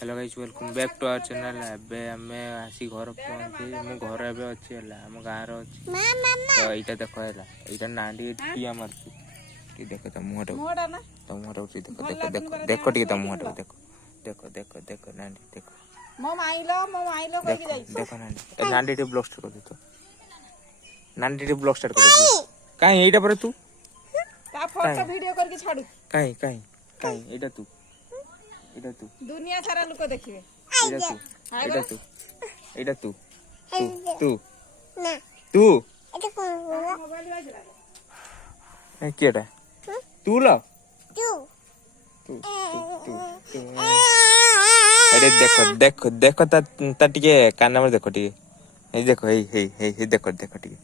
Hello guys welcome back to our channel. एबे हमें आसी घर पहुंची मु घर एबे अछि हला हम गां रो अछि तो एटा देखो हला एटा नांडी टिया मारती टी देखो त मुहटा ना त मुहटा उठी देखो देखो देखो देखो टी त मुहटा देखो देखो देखो देखो नांडी देखो मो माइलो कहि जाई देखो नांडी ए नांडी टी ब्लॉक स्टार्ट कर दे तो नांडी टी ब्लॉक स्टार्ट कर दे काई एटा पर तू ता फोटो वीडियो करके छाडू काई काई काई एटा तू दुनिया सारा लोक देखिबे एटा तू तू ना तू एटा कोन मोबाइल बाजला ए केटा तू ला तू अरे देखो देखो देखो ता टिके काना में देखो टिके ए देखो हे देखो देखो टिके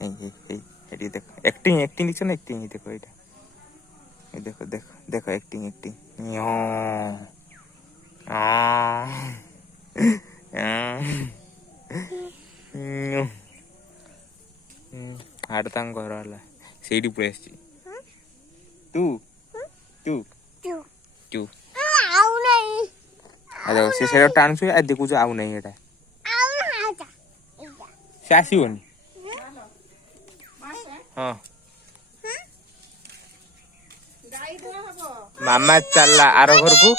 हे देखो एक्टिंग दिख ना एक्टिंग देखो एटा देखो देखो देखो एक्टिंग यो हाड़ तांग घर हला सेठी पळे आसी तू तू तू आउ नहीं अरे से टाणछु आ देखु आउ नहीं एटा से आसीबनी हां मामा चला आर घर को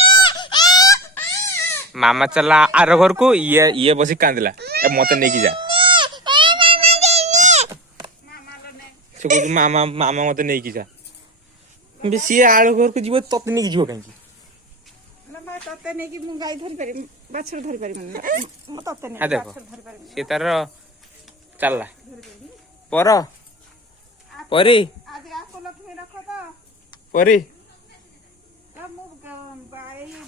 मामा चला आर घर को ये बसी कांदला ए मते ने की जा से को मामा मामा मते ने की जा बेसी आर घर को जीव तते ने की जीव कांकी ना मैं तते ने की मु गाय धरि पारि बाछर धरि पारि मु तते ने बाछर धरि पारि से तार चलला पर परी आज आपको लक्ष्मी रखो तो परी मु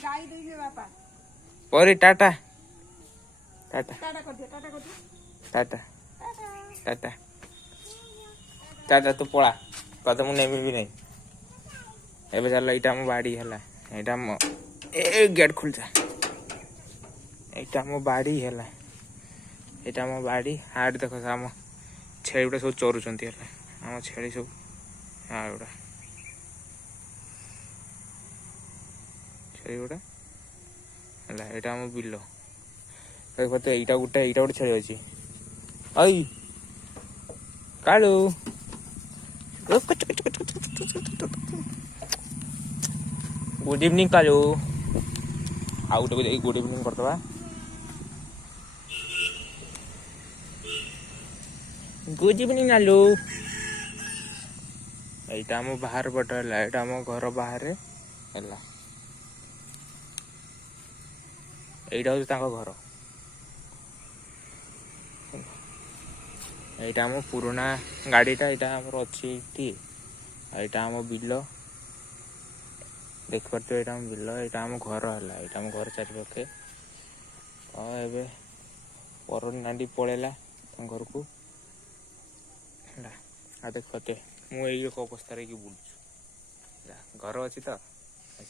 गाय दे बापा परी टाटा टाटा टाटा कर दे टाटा टाटा टाटा तू पळा कदम नेमी भी नहीं एबे चल एटा हम बाड़ी हला एटा हम ए गेट खुल जा एटा हम बाड़ी हला एटा हम बाड़ी हाड देखो हम छेड़ी उडा सब चोरुचंती हला हम छेड़ी सब हां उडा छेड़ी उडा हला एटा हम बिल्लो देखो तो एटा गुटे छेड़ी अछि आई कालू गुड इवनिंग कालू आउ गोटे गुड इवनिंग करदबा गुड इवनिंग आलू एटा हम बाहर पट हला एटा हम घर बाहर हला एटा हो ताको घर एटा हम पुराना गाड़ीटा एटा हमर अछि टी एटा हम बिल्लो देख परते एटा हम बिल्लो एटा हम घर हला एटा हम घर चारि पखे आ एबे पर नांडी पळेला घर को हला आ देख परते मु एई को अवस्था रे की बुलछु घर अछि त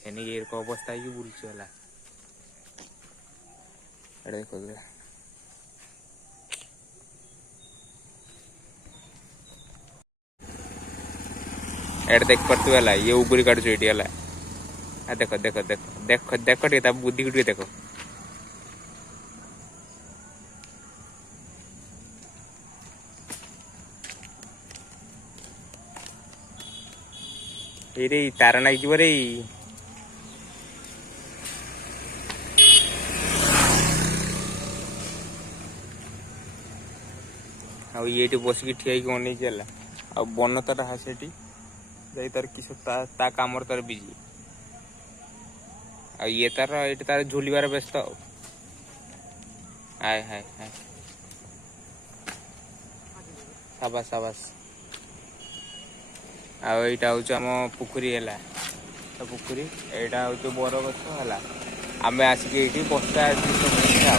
सेनी ए को अवस्था की बुलछु हला अरे देखो एड देख पर तू हला ये ऊपरी काट जोइटी हला आ देखो देखो देखो देखो देखो टे ता बुद्धि गुटी देखो रे तार नाइ जीव रे आ ये बसिक ठिया अनै चला आ बन तार हासेटी जाई तार किस ता कामर तार बिजी आ ये तार एट तार झुलिबार व्यस्त हाय हाय हाय शाबाश शाबाश आ एटा हो हम पुखरी हला तो पुखरी एटा हो बर गछ हला आमे आसिक एठी बस्ता आ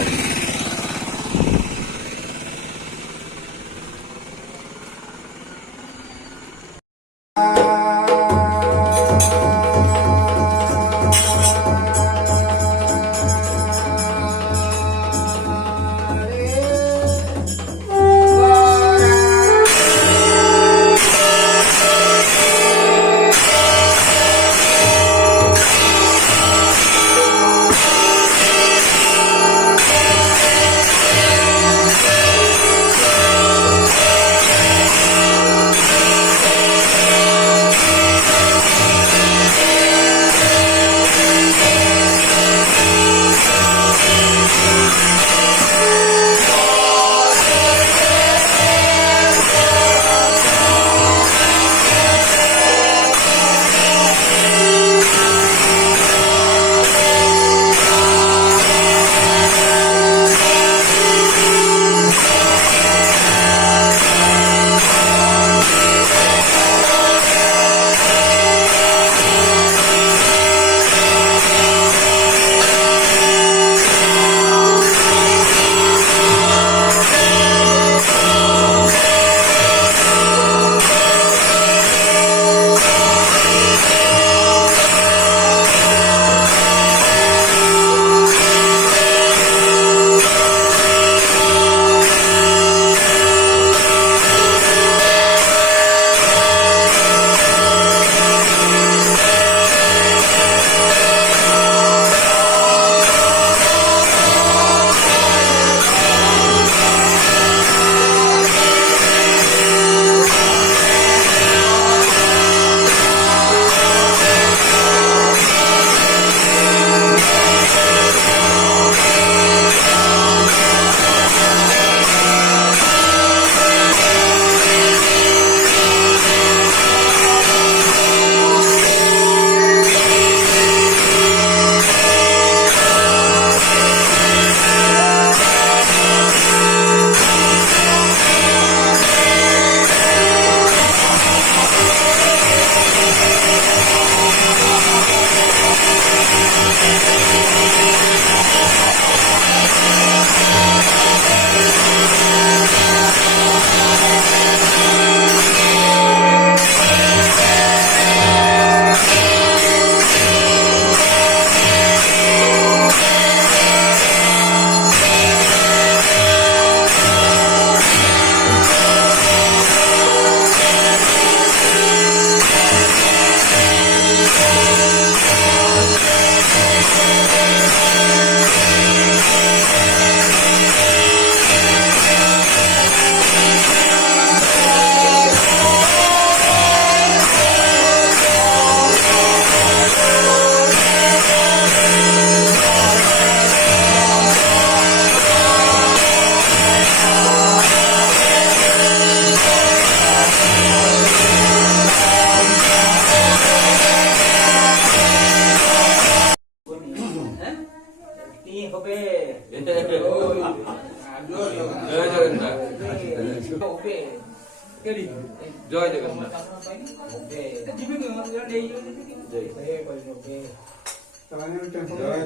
জয়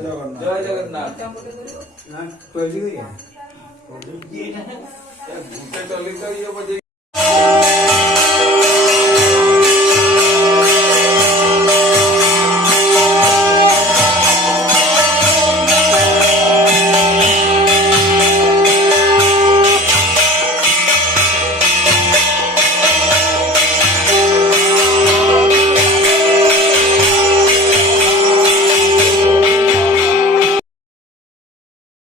জগন্নাথ। জয় জগন্নাথ। ঘুরতে চলি তো ইয়ে